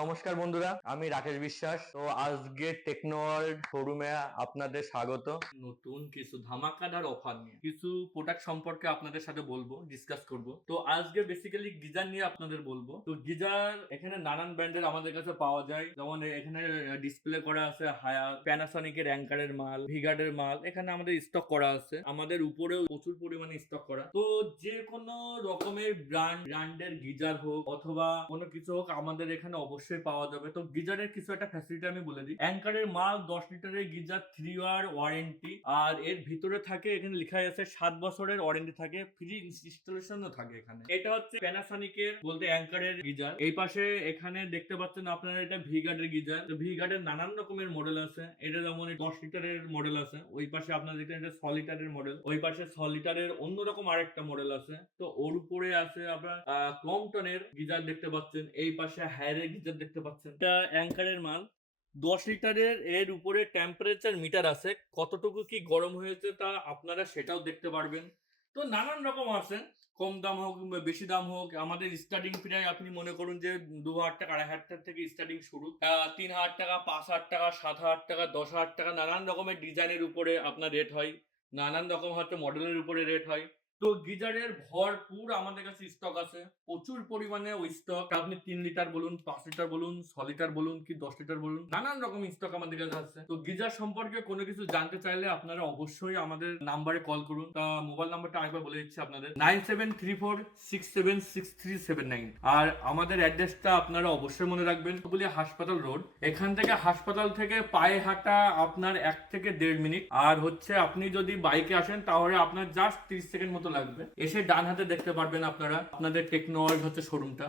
নমস্কার বন্ধুরা, আমি রাকেশ বিশ্বাস। তো আজকে টেকনোওয়ার্ল্ড শোরুমে আপনাদের স্বাগত। নতুন কিছু ধামাকাদার অফার নিয়ে কিছু প্রোডাক্ট সম্পর্কে আপনাদের সাথে বলবো, ডিসকাস করব। তো আজকে বেসিক্যালি গিজার নিয়ে আপনাদের বলবো। তো গিজার এখানে নানান ব্র্যান্ডের আমাদের কাছে পাওয়া যায়, যেমন এখানে ডিসপ্লে করা আছে হায়ার, প্যানাসনিকের অ্যাঙ্কারের মাল, ভিগার্ডের মাল এখানে আমাদের স্টক করা আছে। আমাদের উপরেও প্রচুর পরিমাণে স্টক করা। তো যে কোনো রকমের ব্র্যান্ডের গিজার হোক অথবা কোনো কিছু হোক, আমাদের এখানে অবশ্যই পাওয়া যাবে। তো গিজারের কিছু একটা ফ্যাসিলিটি আমি বলে দিই। অ্যাঙ্কারের মাল 10 লিটারের গিজার 3 ইয়ার ওয়ারেন্টি, আর এর ভিতরে থাকে এখানে লেখা আছে 7 বছরের ওয়ারেন্টি থাকে, ফ্রি ইনস্টলেশনও থাকে এখানে। এটা হচ্ছে প্যানাসনিকের বলতে অ্যাঙ্কারের গিজার। এই পাশে এখানে দেখতে পাচ্ছেন আপনারা, এটা ভিগার্ডের গিজার। তো ভিগার্ডের নানান রকমের মডেল আছে। এটা যেমন 10 লিটারের মডেল আছে, ওই পাশে আপনারা দেখতে এটা 6 লিটারের মডেল, ওই পাশে 6 লিটারের অন্যরকম আরেকটা মডেল আছে। তো ওর উপরে আছে আপনার ক্রমটনের গিজার দেখতে পাচ্ছেন, এই পাশে হায়ারের গিজার দেখতে পাচ্ছেন। এটা অ্যাঙ্কারের মাল 10 লিটারের, এর উপরে টেম্পারেচার মিটার আছে, কতটুকু কি গরম হয়েছে তা আপনারা সেটাও দেখতে পারবেন। তো নানান রকম আছে, কম দাম হোক বেশি দাম হোক, আমাদের স্টার্টিং প্রায় আপনি মনে করুন যে 2,000 টাকা 2,500 টাকা থেকে স্টার্টিং শুরু, 3,000 টাকা 5,000 টাকা 7,000 টাকা 10,000 টাকা নানান রকমের ডিজাইনের উপরে আপনার রেট হয়, নানান রকম হয়তো মডেলের উপরে রেট হয়। তো গিজারের ভরপুর আমাদের কাছে স্টক আছে, প্রচুর পরিমাণে ওই স্টক। আপনি 3 লিটার বলুন, 5 লিটার বলুন, 6 লিটার বলুন কি 10 লিটার বলুন, নানান রকম স্টক আমাদের কাছে আছে। তো গিজার সম্পর্কে কোনো কিছু জানতে চাইলে আপনারা অবশ্যই আমাদের নাম্বারে কল করুন। তা মোবাইল নাম্বারটা আরেকবার বলে দিচ্ছি আপনাদের, 9734676379। আর আমাদের অ্যাড্রেসটা আপনারা অবশ্যই মনে রাখবেন, বলি হাসপাতাল রোড। এখান থেকে হাসপাতাল থেকে পায়ে হাঁটা আপনার 1 থেকে 1.5 মিনিট। আর হচ্ছে আপনি যদি বাইকে আসেন তাহলে আপনার জাস্ট 30 সেকেন্ড মতো লাগবে। এসে ডান হাতে দেখতে পারবেন আপনারা আপনাদের টেকনোওয়ার্ল্ড হচ্ছে শোরুমটা।